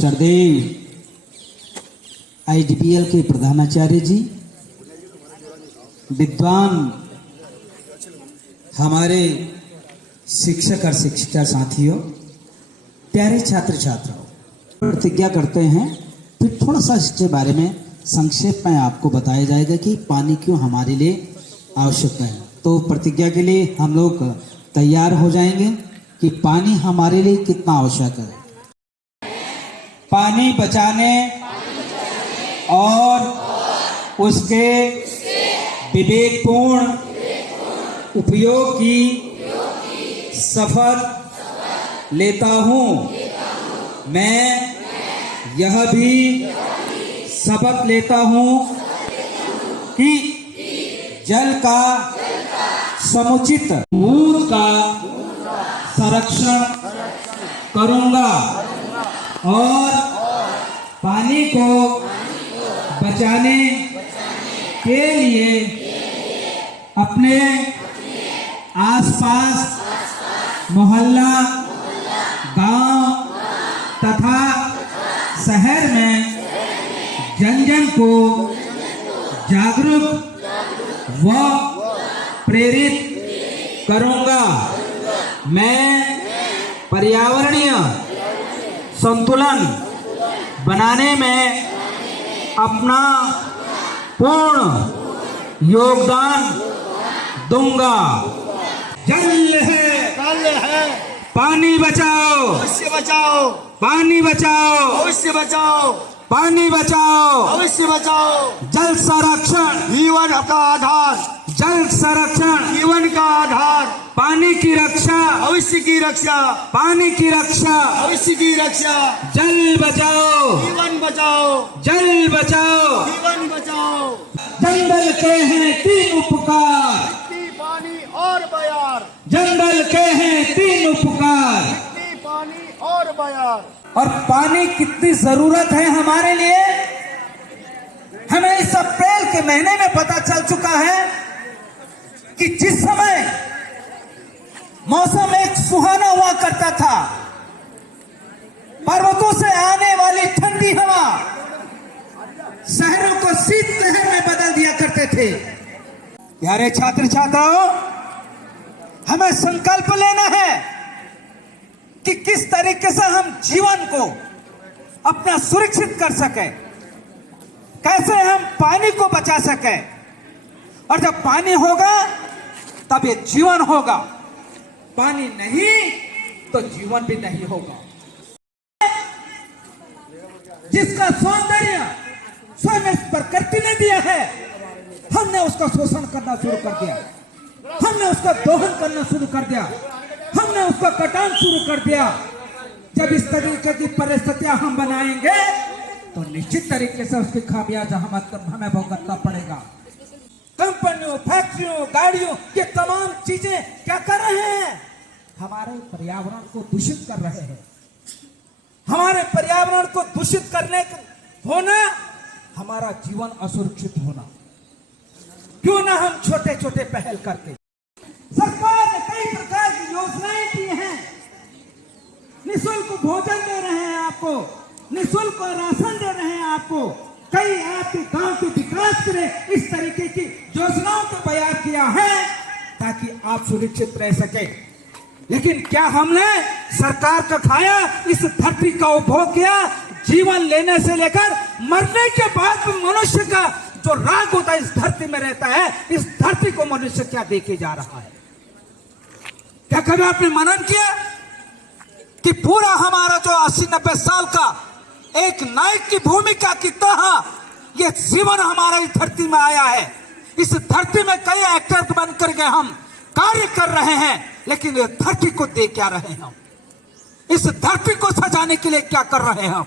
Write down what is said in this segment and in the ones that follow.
सरदेव IDPL के प्रधानाचार्य जी, विद्वान हमारे शिक्षक और शिक्षिका साथियों, प्यारे छात्र छात्राओं, प्रतिज्ञा करते हैं। फिर थोड़ा सा इसके बारे में संक्षेप में आपको बताया जाएगा कि पानी क्यों हमारे लिए आवश्यक है। तो प्रतिज्ञा के लिए हम लोग तैयार हो जाएंगे कि पानी हमारे लिए कितना आवश्यक है। पानी बचाने और उसके विवेकपूर्ण उपयोग की शपथ लेता हूँ। मैं यह भी शपथ लेता हूँ कि जल का समुचित बूंद का संरक्षण करूँगा और पानी को बचाने के लिए अपने आसपास मोहल्ला, गांव तथा शहर में जन जन को जागरूक व प्रेरित करूंगा। मैं पर्यावरणीय संतुलन बनाने में अपना पूर्ण योगदान दूंगा। जल है, कल है, पानी बचाओ, अवश्य बचाओ, पानी बचाओ, अवश्य बचाओ, पानी बचाओ, अवश्य बचाओ। जल संरक्षण जीवन का आधार, जल संरक्षण, जीवन का आधार, पानी की रक्षा, भविष्य की रक्षा, पानी की रक्षा, भविष्य की रक्षा। जल बचाओ, जीवन बचाओ, जल बचाओ। जीवन बचाओ। जंगल के हैं तीन उपकार, मिट्टी, पानी और बयार, जंगल के हैं तीन उपकार। मिट्टी, पानी और बयार। और पानी कितनी जरूरत है हमारे लिए, हमें इस अप्रैल के महीने में पता चल चुका है कि जिस समय मौसम एक सुहाना हुआ करता था, पर्वतों से आने वाली ठंडी हवा शहरों को शीतलहर में बदल दिया करते थे। प्यारे छात्र छात्राओं, हमें संकल्प लेना है कि किस तरीके से हम जीवन को अपना सुरक्षित कर सके, कैसे हम पानी को बचा सके। और जब पानी होगा तब ये जीवन होगा, पानी नहीं तो जीवन भी नहीं होगा। जिसका सौंदर्य स्वयं प्रकृति ने दिया है, हमने उसका शोषण करना शुरू कर दिया, हमने उसका दोहन करना शुरू कर दिया, हमने उसका कटान शुरू कर दिया। जब इस तरीके की परिस्थितियां हम बनाएंगे तो निश्चित तरीके से उसकी खामियाजा हमें भुगतना पड़ेगा। कंपनियों, फैक्ट्रियों, गाड़ियों, ये तमाम चीजें क्या कर रहे हैं, हमारे पर्यावरण को दूषित कर रहे हैं। हमारे पर्यावरण को दूषित करने होना हमारा जीवन असुरक्षित होना। क्यों ना हम छोटे छोटे पहल करके, सरकार ने कई प्रकार की योजनाएं की हैं, निःशुल्क भोजन दे रहे हैं आपको, निःशुल्क राशन दे रहे हैं आपको, कई आपके गांव के विकास के लिए इस तरीके की योजनाओं को तैयार किया है ताकि आप सुरक्षित रह सके। लेकिन क्या हमने सरकार का खाया, इस धरती का उपभोग किया? जीवन लेने से लेकर मरने के बाद भी मनुष्य का जो राग होता है इस धरती में रहता है, इस धरती को मनुष्य क्या देके जा रहा है? क्या कभी आपने मनन किया कि पूरा हमारा जो 80-90 साल का एक नायक की भूमिका की तरह ये जीवन हमारा इस धरती में आया है। इस धरती में कई एक्टर बनकर के हम कार्य कर रहे हैं, लेकिन इस धरती को दे क्या रहे हैं हम? इस धरती को सजाने के लिए क्या कर रहे हैं हम?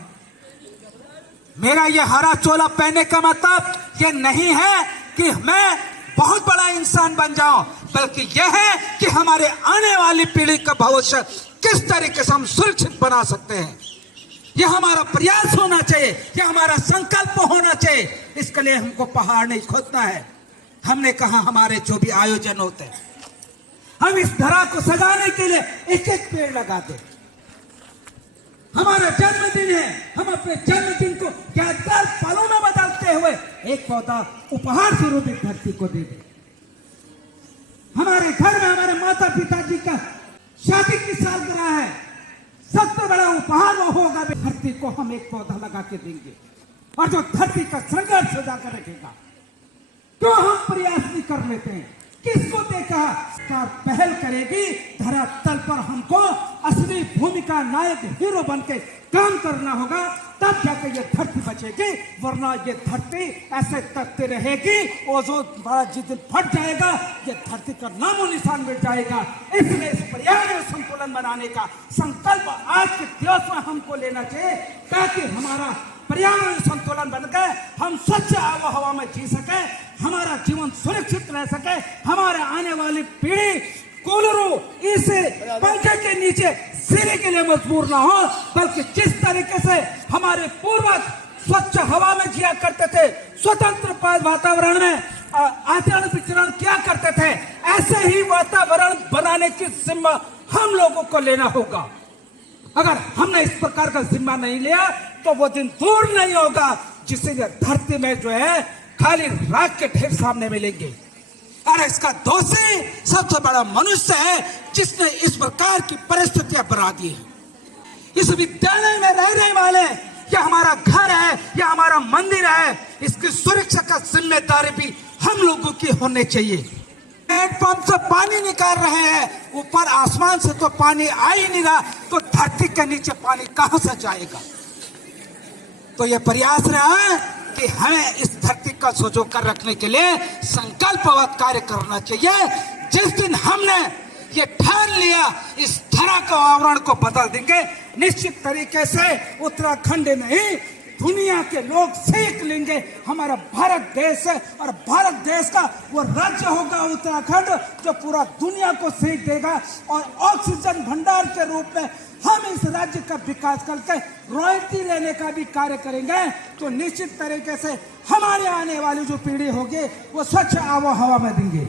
मेरा ये हरा चोला पहनने का मतलब ये नहीं है कि मैं बहुत बड़ा इंसान बन जाऊं, बल्कि यह है कि हमारे आने वाली पीढ़ी का भविष्य किस तरीके से हम सुरक्षित बना सकते हैं। यह हमारा प्रयास होना चाहिए, यह हमारा संकल्प होना चाहिए। इसके लिए हमको पहाड़ नहीं खोदना है। हमने कहा हमारे जो भी आयोजन होते हैं, हम इस धरा को सजाने के लिए एक एक पेड़ लगाते। हमारा जन्मदिन है, हमारा अपने जन्मदिन को यादगार पलों में बदलते हुए एक पौधा उपहार स्वरूप इस धरती को दे दे। हमारे घर में हमारे माता पिताजी का शादी की सालगिरह है, सबसे बड़ा उपहार वो होगा धरती को हम एक पौधा लगा के देंगे, और जो धरती का संघर्ष सजा कर रखेगा। क्यों हम प्रयास नहीं कर लेते हैं? किसको देखा सरकार पहल करेगी, धरातल पर हमको असली भूमिका नायक हीरो बन के काम करना होगा, तब जाकर ये धरती बचेगी। वरना ये धरती ऐसे तकते रहेगी, ओजोन बड़ा जिस दिन फट जाएगा ये धरती का नामो निशान मिट जाएगा। इसलिए इस पर्यावरण संतुलन बनाने का संकल्प आज के दिवस में हमको लेना चाहिए, ताकि हमारा पर्यावरण संतुलन बनकर हम स्वच्छ आबोहवा में जी सके, हमारा जीवन सुरक्षित रह सके, हमारे आने वाली पीढ़ी कूलरों इसे पंखे के नीचे सीने के लिए मजबूर ना हो, बल्कि जिस तरीके से हमारे पूर्वज स्वच्छ हवा में जिया करते थे, स्वतंत्र वातावरण में आचरण विचरण किया करते थे, ऐसे ही वातावरण बनाने की जिम्मा हम लोगों को लेना होगा। अगर हमने इस प्रकार का जिम्मा नहीं लिया तो वो दिन दूर नहीं होगा जिससे धरती में जो है खाली राख के ढेर सामने मिलेंगे। और इसका दोषी सबसे बड़ा मनुष्य है, जिसने इस प्रकार की परिस्थितियां बना दी है। इस विद्यालय में रहने वाले, या हमारा घर है या हमारा मंदिर है, इसकी सुरक्षा का जिम्मेदारी भी हम लोगों की होनी चाहिए। हैंडपंप से पानी निकाल रहे हैं, ऊपर आसमान से तो पानी आ ही नहीं रहा, तो धरती के नीचे पानी कहां से जाएगा? तो ये प्रयास रहा है कि हमें इस धरती का सजो कर रखने के लिए संकल्पवत कार्य करना चाहिए। जिस दिन हमने ये ठान लिया इस धरा का आवरण को बदल देंगे, निश्चित तरीके से उत्तराखंड नहीं दुनिया के लोग सीख लेंगे। हमारा भारत देश है और भारत देश का वो राज्य होगा उत्तराखंड, जो पूरा दुनिया को सीख देगा, और ऑक्सीजन भंडार के रूप में हम इस राज्य का विकास करके रॉयल्टी लेने का भी कार्य करेंगे। तो निश्चित तरीके से हमारे आने वाली जो पीढ़ी होगी वो स्वच्छ आबोहवा में देंगे।